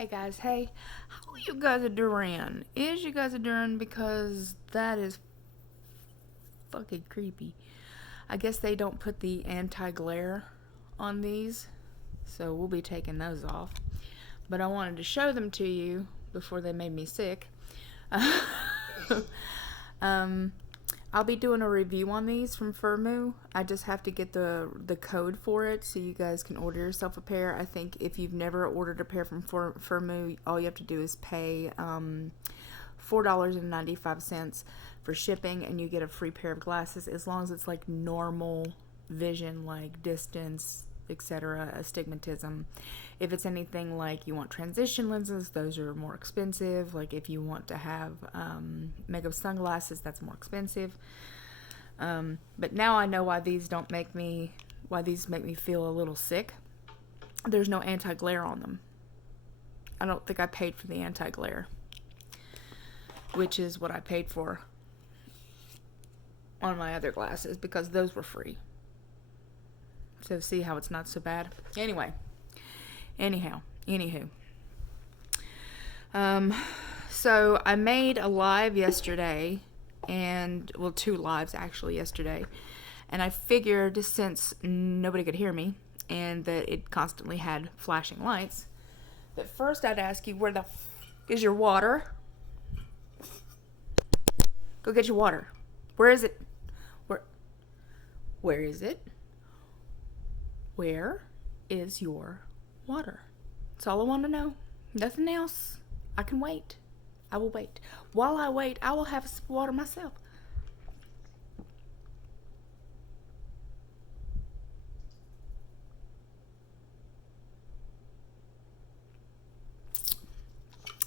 Hey guys, hey, how you guys are doing? Is you guys are doing because that is fucking creepy. I guess they don't put the anti-glare on these, so we'll be taking those off. But I wanted to show them to you before they made me sick. um, I'll be doing a review on these from Firmoo. I just have to get the code for it so you guys can order yourself a pair. I think if you've never ordered a pair from Firmoo, all you have to do is pay $4.95 for shipping, and you get a free pair of glasses as long as it's like normal vision, like distance, etc., astigmatism. If it's anything like you want transition lenses, those are more expensive. Like if you want to have makeup sunglasses, that's more expensive. But now I know why these make me feel a little sick. There's no anti-glare on them. I don't think I paid for the anti-glare, which is what I paid for on my other glasses because those were free. So see how it's not so bad. Anywho. So I made a live yesterday, and well, 2 lives actually yesterday, and I figured since nobody could hear me and that it constantly had flashing lights, that first I'd ask you, where the is your water? Go get your water. Where is it? Where is it? Where is your water? That's all I want to know. Nothing else. I can wait. I will wait. While I wait, I will have a sip of water myself.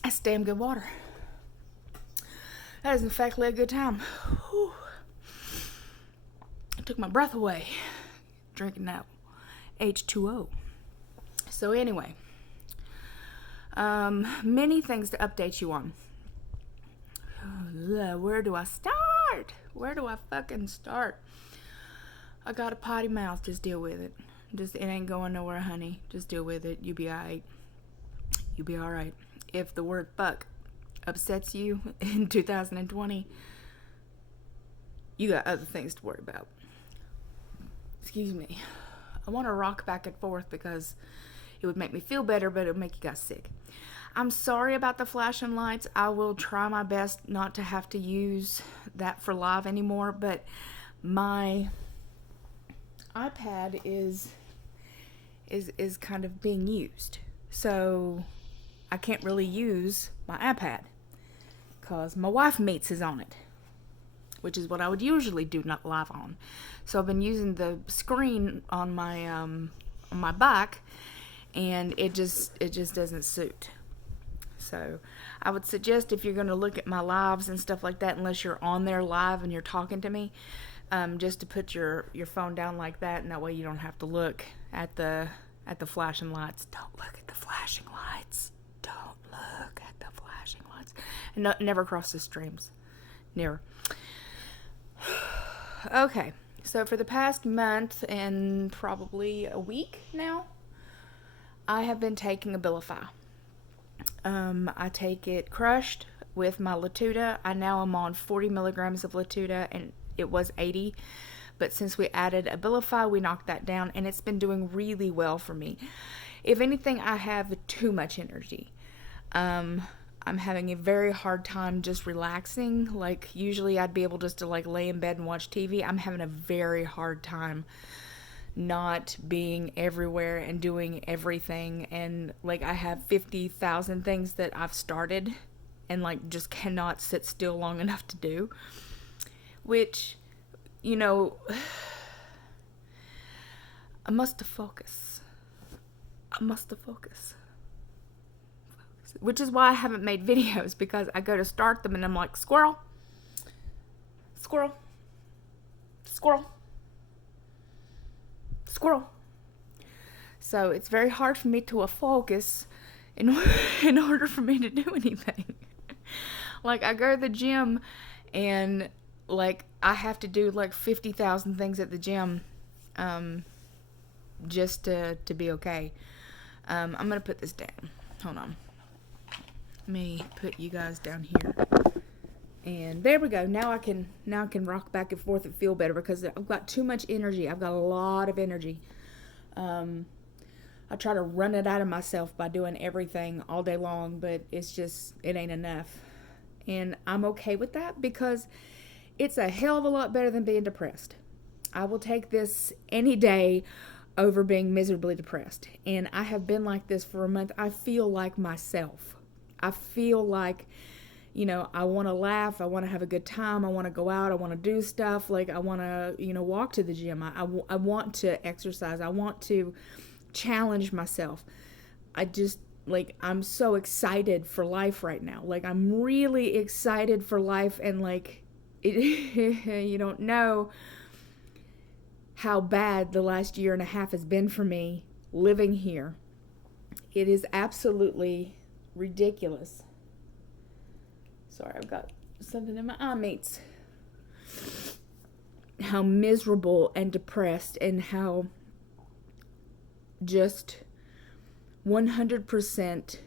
That's damn good water. That is in fact a good time. Whew. It took my breath away drinking that H2O. So anyway, many things to update you on. Where do I start? Where do I fucking start? I got a potty mouth. Just deal with it. It ain't going nowhere, honey. Just deal with it. You be alright. You be alright. If the word fuck upsets you in 2020, you got other things to worry about. Excuse me. I want to rock back and forth because it would make me feel better, but it would make you guys sick. I'm sorry about the flashing lights. I will try my best not to have to use that for live anymore, but my iPad is kind of being used. So I can't really use my iPad because my wife meets is on it, which is what I would usually do not live on. So I've been using the screen on my bike, and it just doesn't suit. So I would suggest if you're going to look at my lives and stuff like that, unless you're on there live and you're talking to me, just to put your phone down like that, and that way you don't have to look at the flashing lights. Don't look at the flashing lights. Don't look at the flashing lights. And never cross the streams. Never. Okay, so for the past month and probably a week now, I have been taking Abilify. I take it crushed with my Latuda. I now am on 40 milligrams of Latuda, and it was 80. But since we added Abilify, we knocked that down, and it's been doing really well for me. If anything, I have too much energy. I'm having a very hard time just relaxing. Like, usually I'd be able just to, like, lay in bed and watch TV. I'm having a very hard time not being everywhere and doing everything. And, like, I have 50,000 things that I've started and, like, just cannot sit still long enough to do. Which, you know, I must focus. Which is why I haven't made videos, because I go to start them and I'm like, squirrel, squirrel, squirrel, squirrel. So it's very hard for me to focus in order for me to do anything. Like, I go to the gym and, like, I have to do like 50,000 things at the gym just to be okay. I'm going to put this down. Hold on. Let me put you guys down here. And there we go. Now I can rock back and forth and feel better because I've got too much energy. I've got a lot of energy. I try to run it out of myself by doing everything all day long, but it ain't enough. And I'm okay with that because it's a hell of a lot better than being depressed. I will take this any day over being miserably depressed. And I have been like this for a month. I feel like myself. I feel like, I want to laugh. I want to have a good time. I want to go out. I want to do stuff. Like, I want to, walk to the gym. I want to exercise. I want to challenge myself. I'm so excited for life right now. Like, I'm really excited for life. And, you don't know how bad the last year and a half has been for me living here. It is absolutely ridiculous. Sorry, I've got something in my eye mates. How miserable and depressed and how just 100%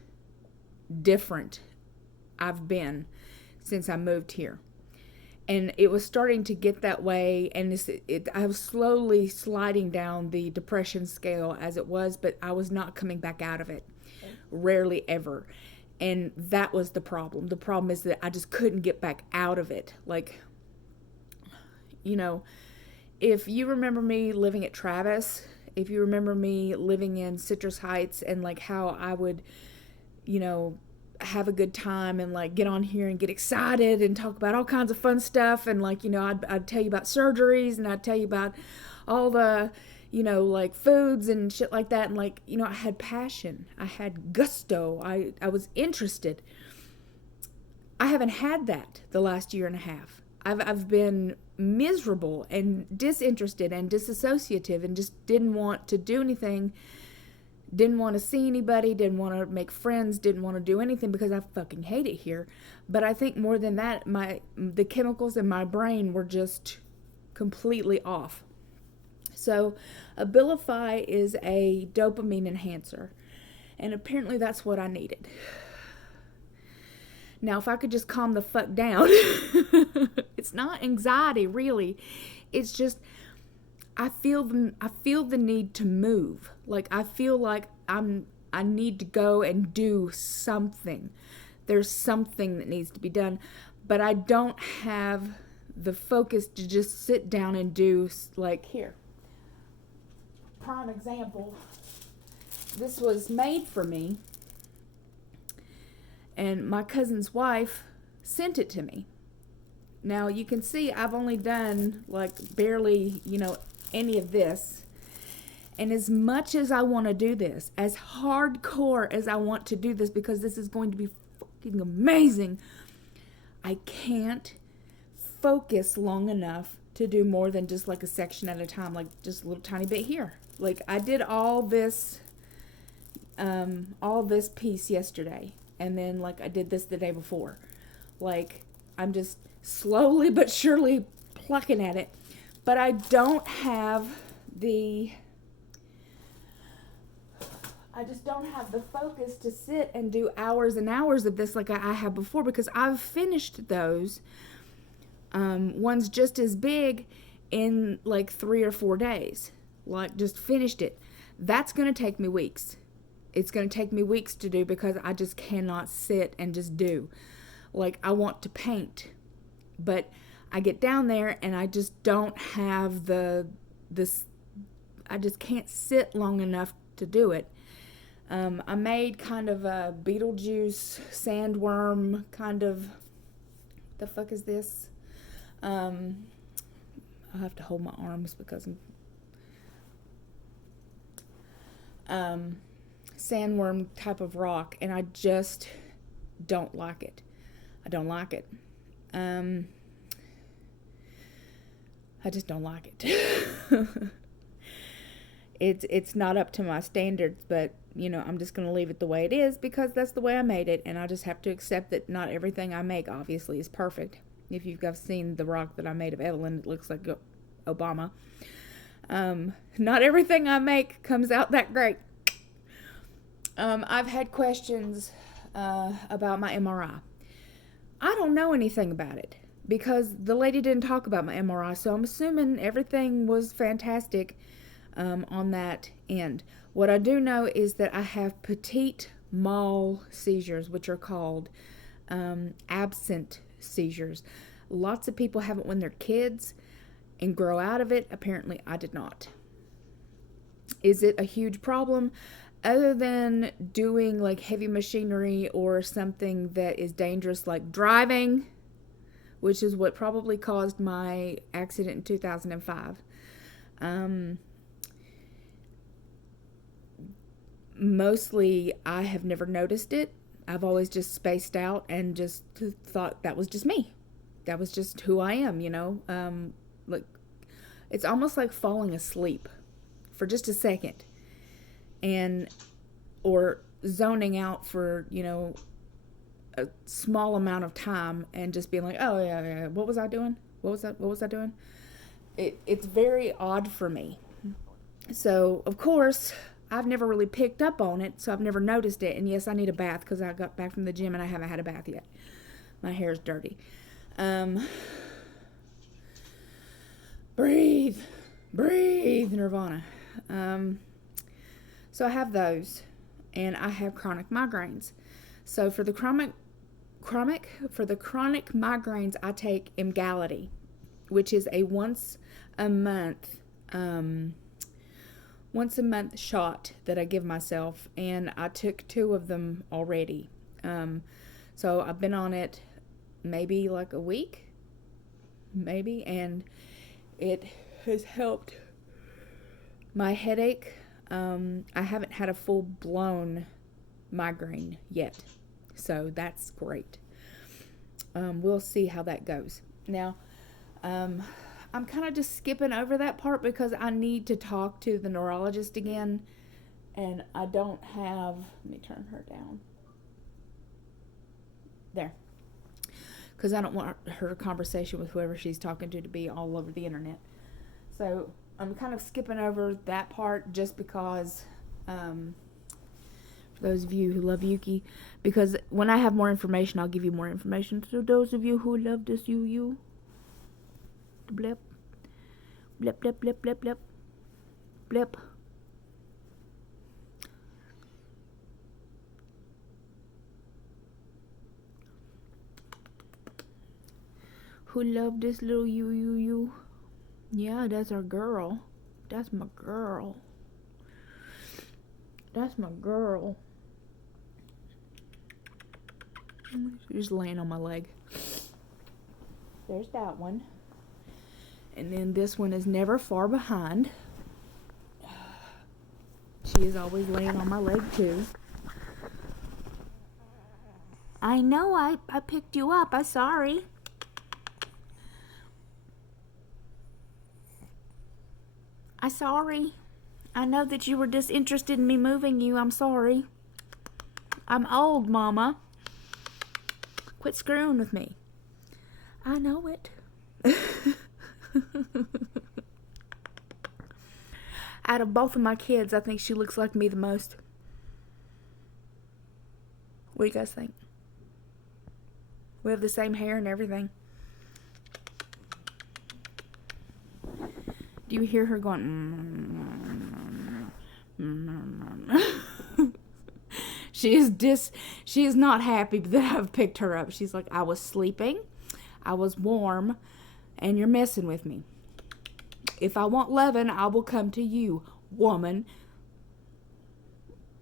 different I've been since I moved here. And it was starting to get that way, and I was slowly sliding down the depression scale as it was, but I was not coming back out of it. Rarely ever. And that was the problem. The problem is that I just couldn't get back out of it. Like, if you remember me living at Travis, if you remember me living in Citrus Heights and like how I would, have a good time and like get on here and get excited and talk about all kinds of fun stuff and like, I'd tell you about surgeries and I'd tell you about all the, like foods and shit like that. And like, I had passion. I had gusto. I was interested. I haven't had that the last year and a half. I've been miserable and disinterested and disassociative and just didn't want to do anything. Didn't want to see anybody, didn't want to make friends, didn't want to do anything because I fucking hate it here. But I think more than that, the chemicals in my brain were just completely off. So Abilify is a dopamine enhancer. And apparently that's what I needed. Now, if I could just calm the fuck down. It's not anxiety, really. It's just I feel the need to move. Like, I feel like I need to go and do something. There's something that needs to be done, but I don't have the focus to just sit down and do, like, here. Prime example. This was made for me, and my cousin's wife sent it to me. Now, you can see I've only done, like, barely, any of this. And as much as I want to do this, as hardcore as I want to do this, because this is going to be fucking amazing, I can't focus long enough to do more than just like a section at a time, like just a little tiny bit here. Like, I did all this piece yesterday, and then like I did this the day before. Like, I'm just slowly but surely plucking at it. But I don't have the focus to sit and do hours and hours of this like I have before, because I've finished those ones just as big in like 3 or 4 days. Like, just finished it. That's going to take me weeks. It's going to take me weeks to do because I just cannot sit and just do. Like, I want to paint, but I get down there and I just don't have I just can't sit long enough to do it. I made kind of a Beetlejuice sandworm kind of, the fuck is this? I'll have to hold my arms because I'm, sandworm type of rock, and I just don't like it. I don't like it. I just don't like it. It's not up to my standards, but I'm just going to leave it the way it is because that's the way I made it, and I just have to accept that not everything I make obviously is perfect. If you've seen the rock that I made of Evelyn, it looks like Obama. Not everything I make comes out that great. I've had questions about my MRI. I don't know anything about it because the lady didn't talk about my MRI, so I'm assuming everything was fantastic on that end. What I do know is that I have petit mal seizures, which are called absent seizures. Lots of people have it when they're kids and grow out of it. Apparently, I did not. Is it a huge problem? Other than doing like heavy machinery or something that is dangerous, like driving, which is what probably caused my accident in 2005. Mostly, I have never noticed it. I've always just spaced out and just thought that was just me. That was just who I am, you know. Like, it's almost like falling asleep for just a second, and or zoning out for, you know, a small amount of time and just being like, oh yeah, what was I doing? What was I doing? It's very odd for me. So of course I've never really picked up on it, so I've never noticed it. And yes, I need a bath because I got back from the gym and I haven't had a bath yet. My hair's dirty. Breathe, Nirvana. So I have those, and I have chronic migraines. So for the chronic migraines, I take Emgality, which is a once a month shot that I give myself, and I took 2 of them already. So I've been on it maybe like a week, and it has helped my headache. I haven't had a full-blown migraine yet, so that's great. We'll see how that goes. Now, I'm kind of just skipping over that part because I need to talk to the neurologist again, and I don't have, let me turn her down. There. Because I don't want her conversation with whoever she's talking to be all over the internet. So I'm kind of skipping over that part just because, for those of you who love Yuki, because when I have more information, I'll give you more information. So those of you who love this you, blip, blip, blip, blip, blip, blip, blip. Who love this little you. Yeah, that's our girl. That's my girl. That's my girl. She's laying on my leg. There's that one. And then this one is never far behind. She is always laying on my leg too. I know I picked you up. I'm sorry. I'm sorry. I know that you were disinterested in me moving you. I'm sorry. I'm old, Mama. Quit screwing with me. I know it. Out of both of my kids, I think she looks like me the most. What do you guys think? We have the same hair and everything. Do you hear her going? She is not happy that I've picked her up. She's like, I was sleeping, I was warm, and you're messing with me. If I want loving, I will come to you, woman.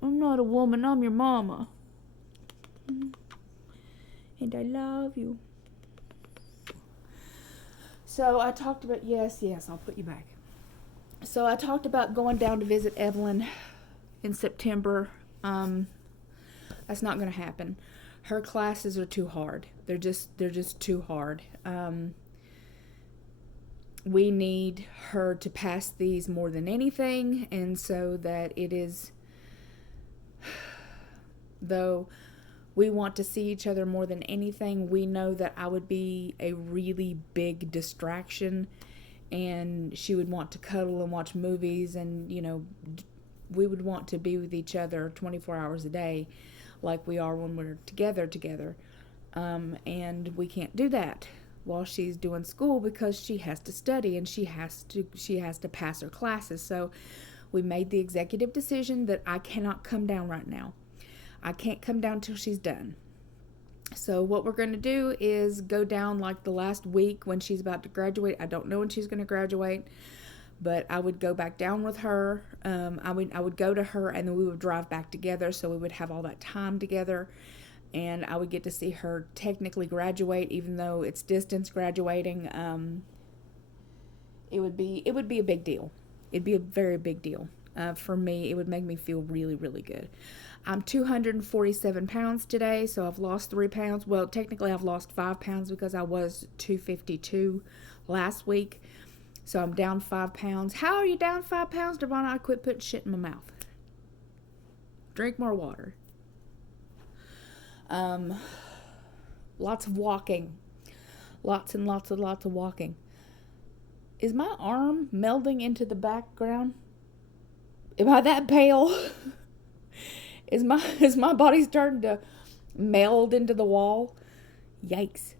I'm not a woman, I'm your mama. And I love you. So I talked about, yes, I'll put you back. So I talked about going down to visit Evelyn in September. That's not going to happen. Her classes are too hard. They're just too hard. We need her to pass these more than anything, and so that it is, though we want to see each other more than anything, we know that I would be a really big distraction, and she would want to cuddle and watch movies, and, you know, we would want to be with each other 24 hours a day. like we are when we're together. And we can't do that while she's doing school because she has to study and she has to pass her classes. So we made the executive decision that I cannot come down right now. I can't come down till she's done. So what we're going to do is go down like the last week when she's about to graduate. I don't know when she's going to graduate, but I would go back down with her. I would go to her, and then we would drive back together, so we would have all that time together, and I would get to see her technically graduate, even though it's distance graduating. It would be a big deal. It'd be a very big deal. For me, it would make me feel really, really good. I'm 247 pounds today, so I've lost 3 pounds. Well, technically I've lost 5 pounds because I was 252 last week. So I'm down 5 pounds. How are you down 5 pounds, Devonna? I quit putting shit in my mouth. Drink more water. Lots of walking. Lots and lots of walking. Is my arm melding into the background? Am I that pale? Is my body starting to meld into the wall? Yikes.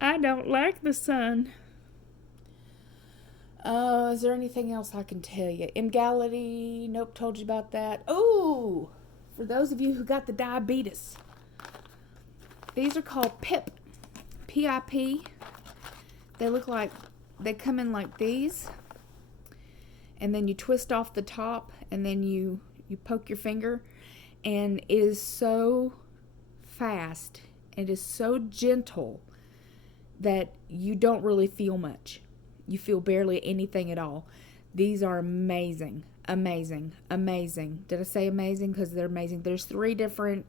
I don't like the sun. Is there anything else I can tell you? Emgality, nope, told you about that. Oh, for those of you who got the diabetes, these are called PIP, P-I-P. They come in like these, and then you twist off the top, and then you poke your finger, and it is so fast, it is so gentle that you don't really feel much. You feel barely anything at all. These are amazing. Did I say amazing? Because they're amazing. There's 3 different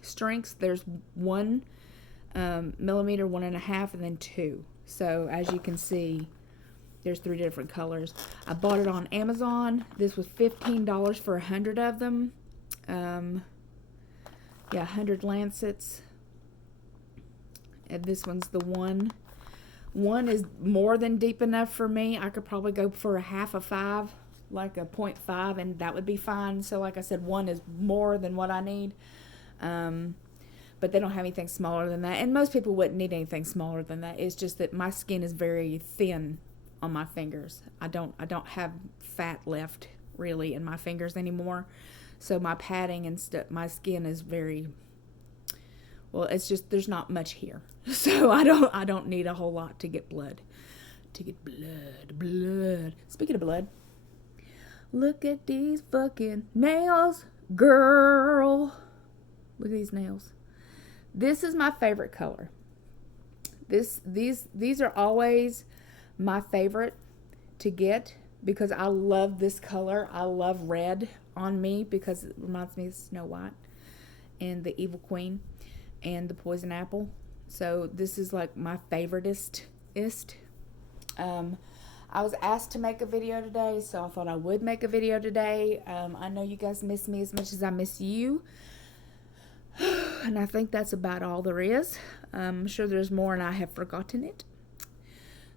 strengths. There's 1 millimeter, 1.5, and then 2. So as you can see, there's 3 different colors. I bought it on Amazon. This was $15 for 100 of them. 100 lancets. And this one's the one. One is more than deep enough for me. I could probably go for a half a 5, like a 0.5, and that would be fine. So like I said, 1 is more than what I need. But they don't have anything smaller than that. And most people wouldn't need anything smaller than that. It's just that my skin is very thin on my fingers. I don't have fat left really in my fingers anymore. So my padding and my skin is very, well, it's just, there's not much here. So I don't need a whole lot to get blood. Blood. Speaking of blood, look at these fucking nails, girl. Look at these nails. This is my favorite color. These are always my favorite to get because I love this color. I love red on me because it reminds me of Snow White and the Evil Queen and the Poison Apple. So this is like my favoritist. I was asked to make a video today, so I thought I would make a video today. I know you guys miss me as much as I miss you. And I think that's about all there is. I'm sure there's more and I have forgotten it.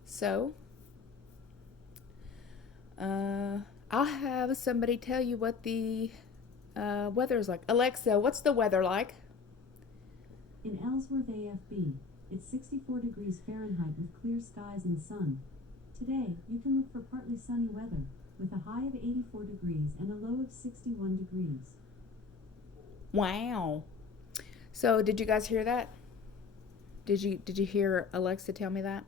So, I'll have somebody tell you what the weather is like. Alexa, what's the weather like? In Ellsworth, AFB, it's 64 degrees Fahrenheit with clear skies and sun. Today, you can look for partly sunny weather, with a high of 84 degrees and a low of 61 degrees. Wow. So, did you guys hear that? Did you hear Alexa tell me that?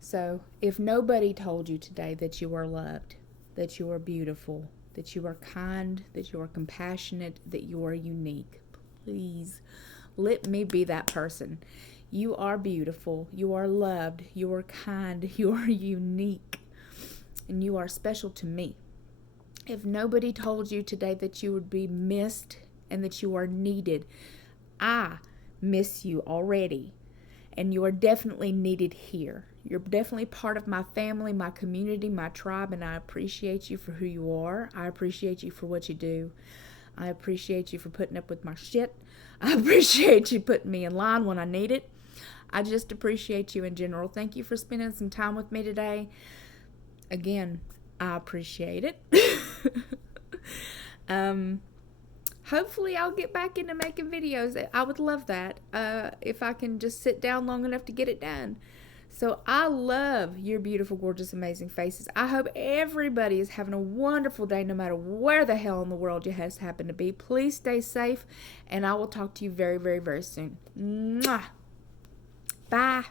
So, if nobody told you today that you are loved, that you are beautiful, that you are kind, that you are compassionate, that you are unique, please let me be that person. You are beautiful, you are loved, you are kind, you are unique, and you are special to me. If nobody told you today that you would be missed and that you are needed, I miss you already, and you are definitely needed here. You're definitely part of my family, my community, my tribe, and I appreciate you for who you are. I appreciate you for what you do. I appreciate you for putting up with my shit. I appreciate you putting me in line when I need it. I just appreciate you in general. Thank you for spending some time with me today. Again, I appreciate it. hopefully I'll get back into making videos. I would love that if I can just sit down long enough to get it done. So I love your beautiful, gorgeous, amazing faces. I hope everybody is having a wonderful day no matter where the hell in the world you has happened to be. Please stay safe, and I will talk to you very, very, very soon. Mwah. Bye.